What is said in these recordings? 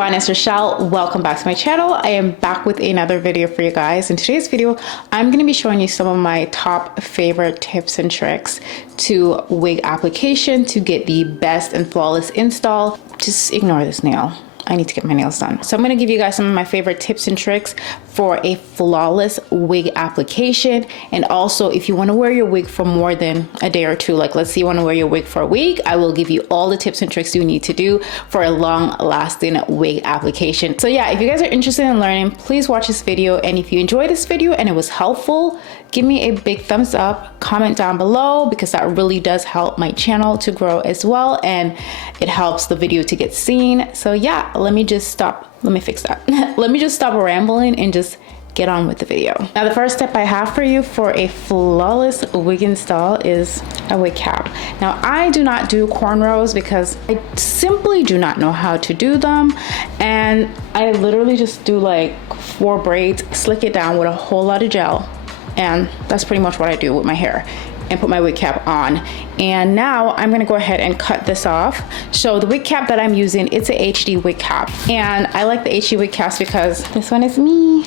everyone, it's Rochelle. Welcome back to my channel. I am back with another video for you guys. In today's video, I'm going to be showing you some of my top favorite tips and tricks to wig application to get the best and flawless install. Just ignore this nail. I need to get my nails done. So I'm going to give you guys some of my favorite tips and tricks for a flawless wig application. And also, if you want to wear your wig for more than a day or two, like let's say you want to wear your wig for a week, I will give you all the tips and tricks you need to do for a long lasting wig application. So yeah, if you guys are interested in learning, please watch this video. And if you enjoyed this video and it was helpful, give me a big thumbs up, comment down below, because that really does help my channel to grow as well. And it helps the video to get seen. So yeah, let me just stop rambling and just get on with the video. Now the first step I have for you for a flawless wig install is a wig cap. Now I do not do cornrows because I simply do not know how to do them, and I literally just do like 4 braids, slick it down with a whole lot of gel, and that's pretty much what I do with my hair, and put my wig cap on. And now I'm gonna go ahead and cut this off. So the wig cap that I'm using, it's a HD wig cap. And I like the HD wig caps because this one is me.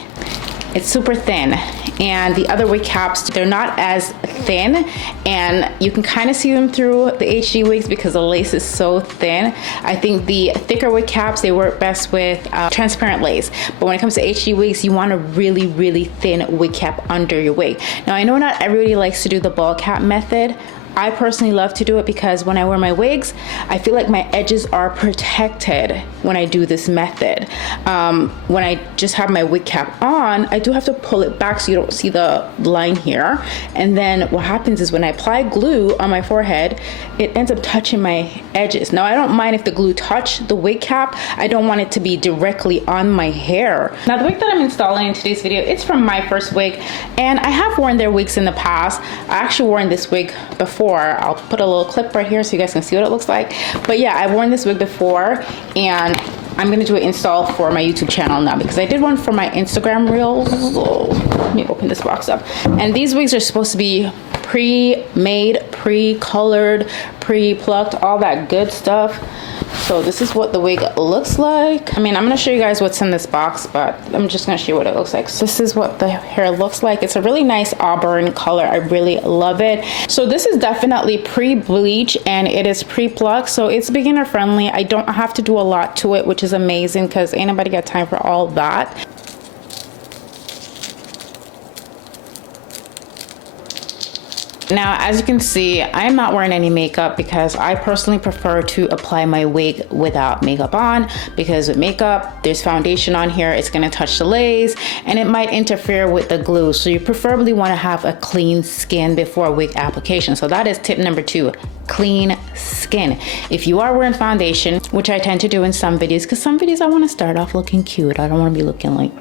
It's super thin. And the other wig caps, they're not as thin, and you can kind of see them through the HD wigs because the lace is so thin. I think the thicker wig caps, they work best with transparent lace. But when it comes to HD wigs, you want a really, really thin wig cap under your wig. Now I know not everybody likes to do the ball cap method. I personally love to do it because when I wear my wigs, I feel like my edges are protected when I do this method. When I just have my wig cap on, I do have to pull it back so you don't see the line here. And then what happens is when I apply glue on my forehead, it ends up touching my edges. Now I don't mind if the glue touch the wig cap. I don't want it to be directly on my hair. Now the wig that I'm installing in today's video, it's from my first wig, and I have worn their wigs in the past. I actually worn this wig before. I'll put a little clip right here so you guys can see what it looks like. But yeah, I've worn this wig before, and I'm gonna do an install for my YouTube channel now because I did one for my Instagram reels. Let me open this box up. And these wigs are supposed to be pre-made, pre-colored, pre-plucked, all that good stuff. So this is what the wig looks like. I mean, I'm gonna show you guys what's in this box, but I'm just gonna show you what it looks like. So this is what the hair looks like. It's a really nice auburn color. I really love it. So this is definitely pre-bleach and it is pre-plucked. So it's beginner friendly. I don't have to do a lot to it, which is amazing because ain't nobody got time for all that. Now, as you can see, I'm not wearing any makeup because I personally prefer to apply my wig without makeup on, because with makeup, there's foundation on here, it's gonna touch the lace and it might interfere with the glue. So you preferably wanna have a clean skin before wig application. So that is tip number 2, clean skin. If you are wearing foundation, which I tend to do in some videos, because some videos I wanna start off looking cute. I don't wanna be looking like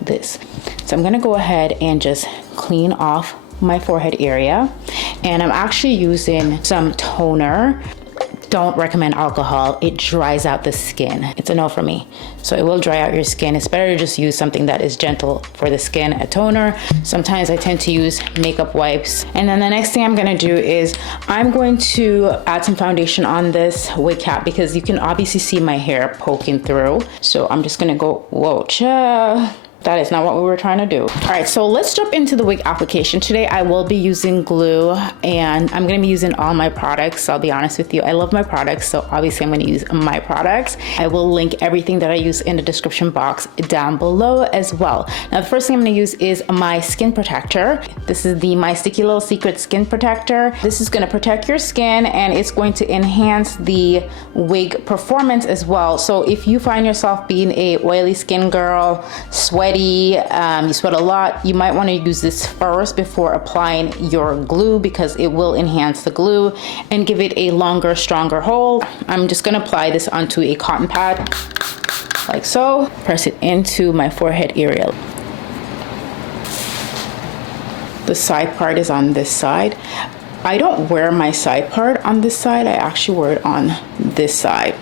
this. So I'm gonna go ahead and just clean off my forehead area, and I'm actually using some toner. Don't recommend alcohol. It dries out the skin. It's a no for me. So it will dry out your skin. It's better to just use something that is gentle for the skin, a toner. Sometimes I tend to use makeup wipes. And then the next thing I'm gonna do is I'm going to add some foundation on this wig cap because you can obviously see my hair poking through. So I'm just gonna go, whoa, cha. That is not what we were trying to do. All right, so let's jump into the wig application. Today I will be using glue, and I'm gonna be using all my products. I'll be honest with you, I love my products, so obviously I'm gonna use my products. I will link everything that I use in the description box down below as well. Now the first thing I'm gonna use is my skin protector. This is my Siky Little Secret Skin Protector. This is gonna protect your skin, and it's going to enhance the wig performance as well. So if you find yourself being a oily skin girl, sweaty, you sweat a lot, you might want to use this first before applying your glue because it will enhance the glue and give it a longer, stronger hold. I'm just going to apply this onto a cotton pad like so. Press it into my forehead area. The side part is on this side. I don't wear my side part on this side. I actually wear it on this side.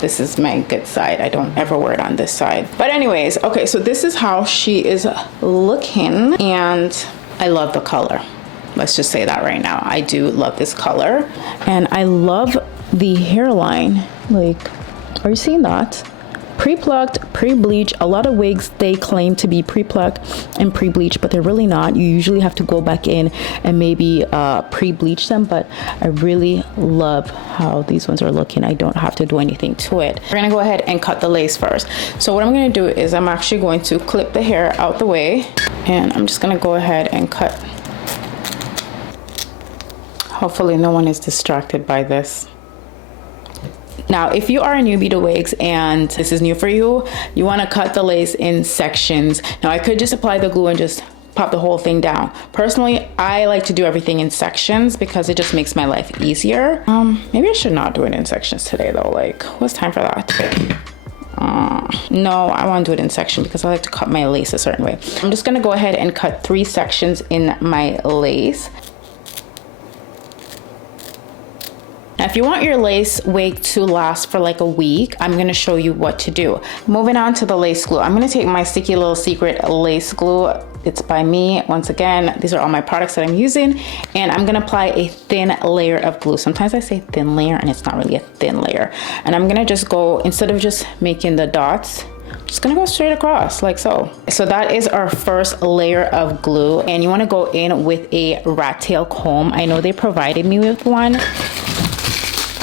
This is my good side. I don't ever wear it on this side. But anyways, okay, so this is how she is looking, and I love the color. Let's just say that right now. I do love this color, and I love the hairline. Like, are you seeing that? Pre-plucked, pre-bleached. A lot of wigs, they claim to be pre-plucked and pre-bleached, but they're really not. You usually have to go back in and maybe pre-bleach them, but I really love how these ones are looking. I don't have to do anything to it. We're gonna go ahead and cut the lace first. So what I'm gonna do is I'm actually going to clip the hair out the way, and I'm just gonna go ahead and cut. Hopefully no one is distracted by this. Now, if you are a newbie to wigs and this is new for you, you want to cut the lace in sections. Now, I could just apply the glue and just pop the whole thing down. Personally, I like to do everything in sections because it just makes my life easier. Maybe I should not do it in sections today though. Like, what's time for that? No, I want to do it in section because I like to cut my lace a certain way. I'm just going to go ahead and cut 3 sections in my lace. Now, if you want your lace wig to last for like a week, I'm gonna show you what to do. Moving on to the lace glue. I'm gonna take my Siky Little Secret lace glue. It's by me. Once again, these are all my products that I'm using, and I'm gonna apply a thin layer of glue. Sometimes I say thin layer and it's not really a thin layer. And I'm gonna just go, instead of just making the dots, just gonna go straight across like so. So that is our first layer of glue, and you wanna go in with a rat tail comb. I know they provided me with one.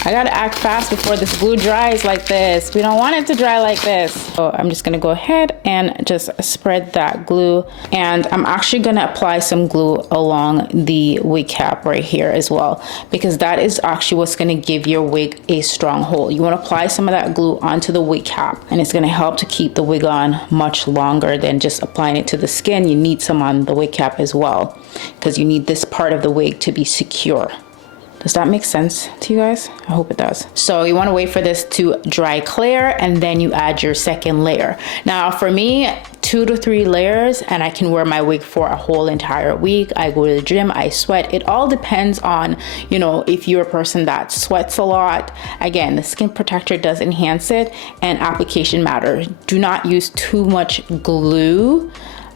I gotta act fast before this glue dries like this. We don't want it to dry like this. So I'm just gonna go ahead and just spread that glue. And I'm actually gonna apply some glue along the wig cap right here as well, because that is actually what's gonna give your wig a strong hold. You wanna apply some of that glue onto the wig cap, and it's gonna help to keep the wig on much longer than just applying it to the skin. You need some on the wig cap as well, because you need this part of the wig to be secure. Does that make sense to you guys? I hope it does. So you wanna wait for this to dry clear, and then you add your second layer. Now for me, 2 to 3 layers, and I can wear my wig for a whole entire week. I go to the gym, I sweat. It all depends on, you know, if you're a person that sweats a lot. Again, the skin protector does enhance it, and application matters. Do not use too much glue.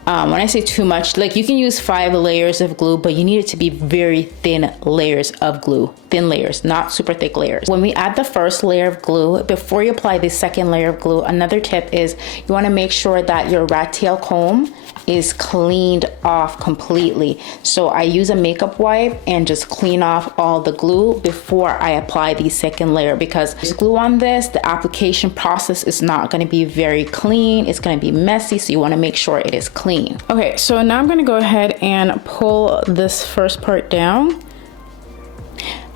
When I say too much, like you can use 5 layers of glue, but you need it to be very thin layers of glue. Thin layers, not super thick layers. When we add the first layer of glue, before you apply the second layer of glue, another tip is you wanna make sure that your rat tail comb is cleaned off completely. So I use a makeup wipe and just clean off all the glue before I apply the second layer, because there's glue on this, the application process is not gonna be very clean. It's gonna be messy, so you wanna make sure it is clean. Okay, so now I'm gonna go ahead and pull this first part down.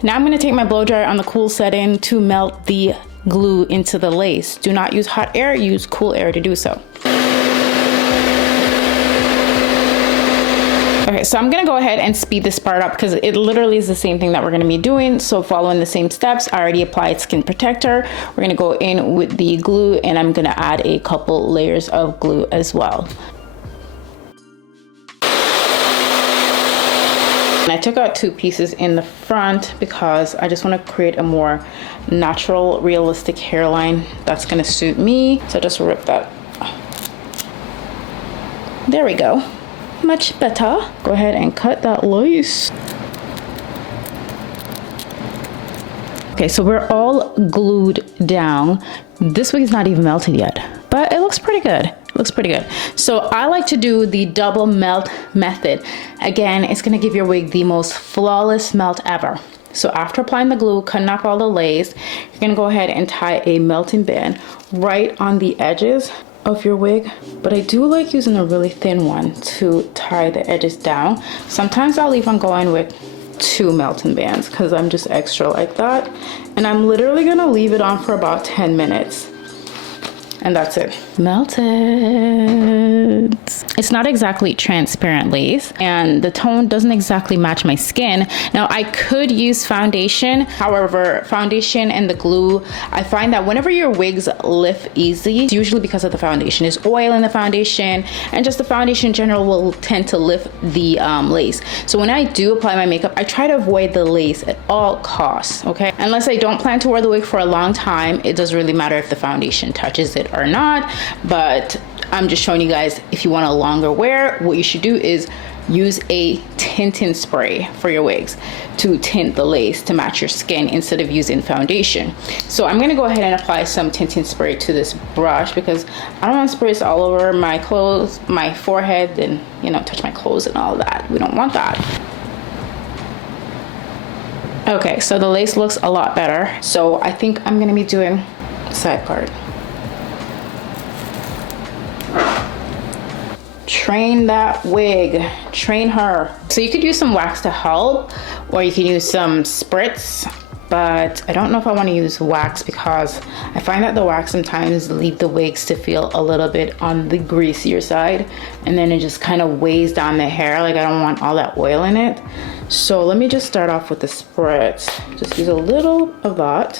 Now I'm gonna take my blow dryer on the cool setting to melt the glue into the lace. Do not use hot air, use cool air to do so. Okay, so I'm gonna go ahead and speed this part up because it literally is the same thing that we're gonna be doing. So following the same steps, I already applied skin protector. We're gonna go in with the glue, and I'm gonna add a couple layers of glue as well. And I took out 2 pieces in the front because I just want to create a more natural, realistic hairline that's going to suit me. So just rip that. There we go. Much better. Go ahead and cut that lace. Okay, so we're all glued down. This wig is not even melted yet, but it looks pretty good. Looks pretty good. So I like to do the double melt method. Again, it's gonna give your wig the most flawless melt ever. So after applying the glue, cutting off all the lace, you're gonna go ahead and tie a melting band right on the edges of your wig. But I do like using a really thin one to tie the edges down. Sometimes I'll even go in with 2 melting bands because I'm just extra like that. And I'm literally gonna leave it on for about 10 minutes. And that's it. Melted. It's not exactly transparent lace, and the tone doesn't exactly match my skin. Now I could use foundation. However, foundation and the glue, I find that whenever your wigs lift easy, it's usually because of the foundation. There's oil in the foundation, and just the foundation in general will tend to lift the lace. So when I do apply my makeup, I try to avoid the lace at all costs, okay? Unless I don't plan to wear the wig for a long time, it doesn't really matter if the foundation touches it or not, but I'm just showing you guys, if you want a longer wear, what you should do is use a tinting spray for your wigs to tint the lace to match your skin instead of using foundation. So I'm gonna go ahead and apply some tinting spray to this brush because I don't want sprays all over my clothes, my forehead, and you know, touch my clothes and all that. We don't want that. Okay, so the lace looks a lot better. So I think I'm gonna be doing the side part. Train that wig, train her. So you could use some wax to help, or you can use some spritz, but I don't know if I want to use wax because I find that the wax sometimes leave the wigs to feel a little bit on the greasier side, and then it just kind of weighs down the hair. Like I don't want all that oil in it. So let me just start off with the spritz. Just use a little of that.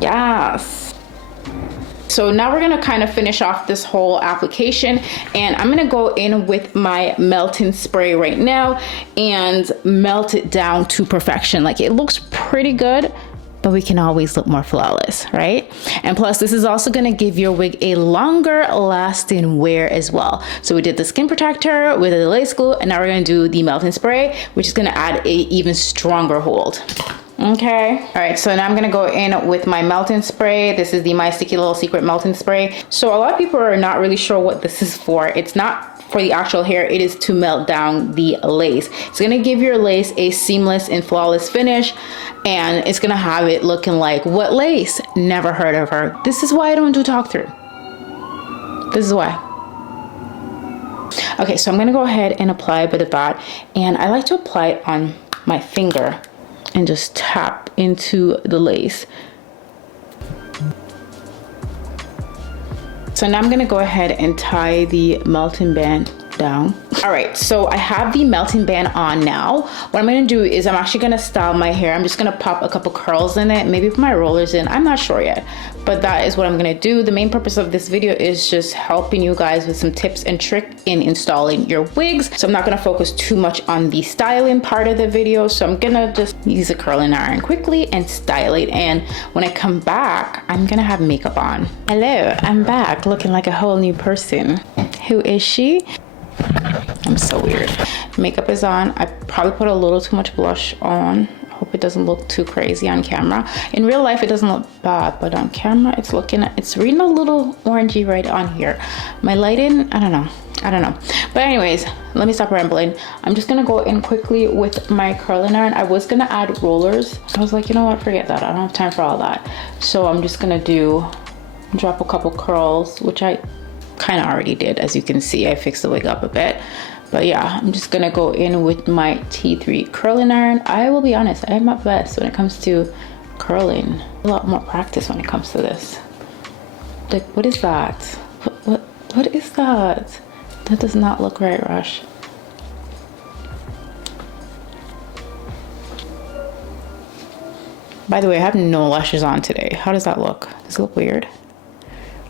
Yes. So now we're gonna kind of finish off this whole application, and I'm gonna go in with my melting spray right now and melt it down to perfection. Like it looks pretty good, but we can always look more flawless, right? And plus this is also gonna give your wig a longer lasting wear as well. So we did the skin protector with the lace glue, and now we're gonna do the melting spray, which is gonna add a even stronger hold. Okay, all right, so now I'm gonna go in with my melting spray. This is the My Sticky Little Secret melting spray. So a lot of people are not really sure what this is for. It's not for the actual hair, it is to melt down the lace. It's gonna give your lace a seamless and flawless finish, and it's gonna have it looking like, what lace? Never heard of her. This is why I don't do talk through. This is why. Okay, so I'm gonna go ahead and apply a bit of that, and I like to apply it on my finger and just tap into the lace. So now I'm gonna go ahead and tie the melting band down. All right, so I have the melting band on now. What I'm gonna do is I'm actually gonna style my hair. I'm just gonna pop a couple curls in it, maybe put my rollers in, I'm not sure yet, but that is what I'm gonna do. The main purpose of this video is just helping you guys with some tips and tricks in installing your wigs. So I'm not gonna focus too much on the styling part of the video. So I'm gonna just use a curling iron quickly and style it. And when I come back, I'm gonna have makeup on. Hello, I'm back looking like a whole new person. Who is she? I'm so weird. Makeup is on. I probably put a little too much blush on. I hope it doesn't look too crazy on camera. In real life, it doesn't look bad, but on camera, it's reading a little orangey right on here. My lighting, I don't know. But anyways, let me stop rambling. I'm just gonna go in quickly with my curling iron. I was gonna add rollers. I was like, you know what, forget that. I don't have time for all that. So I'm just gonna drop a couple curls, which I kind of already did. As you can see, I fixed the wig up a bit. But yeah, I'm just gonna go in with my T3 curling iron. I will be honest, I am not best when it comes to curling. A lot more practice when it comes to this. Like, what is that? What is that? That does not look right, Rush. By the way, I have no lashes on today. How does that look? Does it look weird?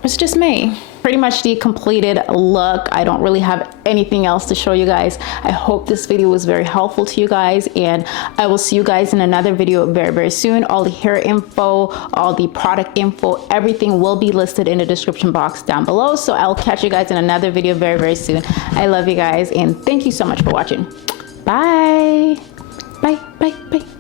Or is it just me? Pretty much the completed look. I don't really have anything else to show you guys. I hope this video was very helpful to you guys, and I will see you guys in another video very, very soon. All the hair info, all the product info, everything will be listed in the description box down below. So I'll catch you guys in another video very, very soon. I love you guys, and thank you so much for watching. Bye. Bye, bye, bye.